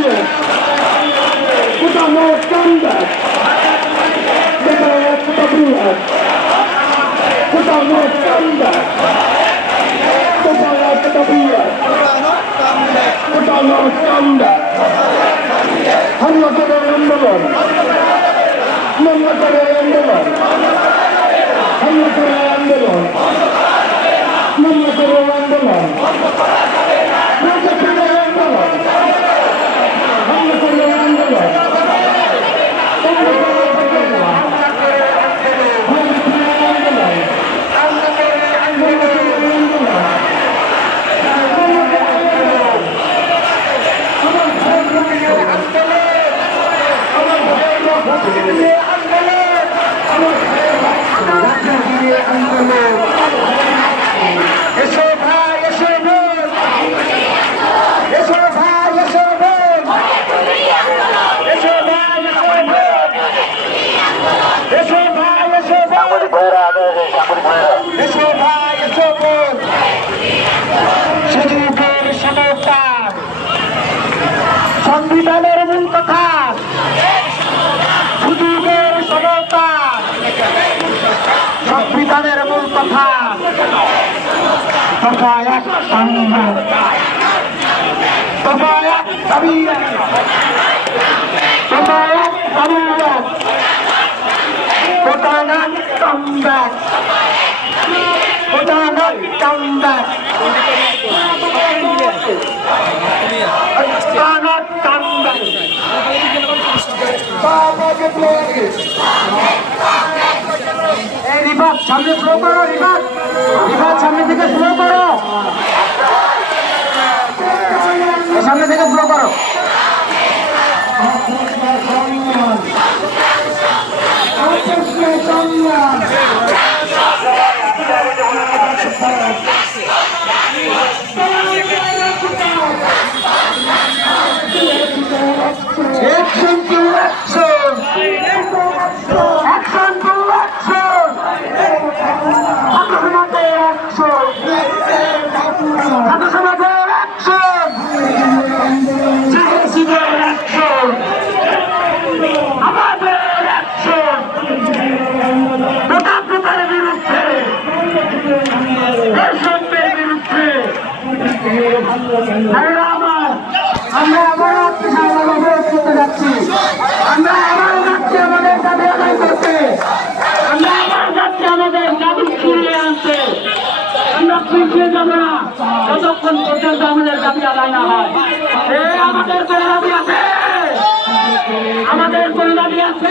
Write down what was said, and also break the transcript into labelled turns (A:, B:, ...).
A: BS. Kuta no comeback. Kuta kuta BS. Kuta no comeback. Kuta kuta BS. Kuta no comeback. আমরা করে আন্দোলন আমরা করে আন্দোলন আমরা করে আন্দোলন আমরা করে আন্দোলন আমরা করে আন্দোলন আমরা করে আন্দোলন আমরা করে
B: এসো ভাই এসো বোন এসো ভাই এসো বোন এসো ভাই এসো বোন এসো ভাই এসো বোন এসো ভাই এসো বোন সুযোগের সমতা সংবিধানের মূল কথা সুযোগের সমতা সংবিধানের মূল কথা দফা এক সংবিধান দফা এক দাবি দফা এক দাবি কোটানান কামব্যাক কোটানান কামব্যাক কোটানান কামব্যাক বাবাকে প্লেয়ারকে এই রিভাত সামনে স্লো করো রিভাত রিভাত সামনে থেকে স্লো করো আমার, আবার আত্মীয় করতে যাচ্ছি আমরা আবার যাচ্ছি আমাদের দাবি আদায় করতে আমরা আবার যাচ্ছি আমাদের দাবি ফিরিয়ে আনতে আমরা পিছিয়ে যাব যতক্ষণ পর্যন্ত আমাদের আদায় না হয়। আমাদের কোনো আছে? আমাদের কোনো আছে?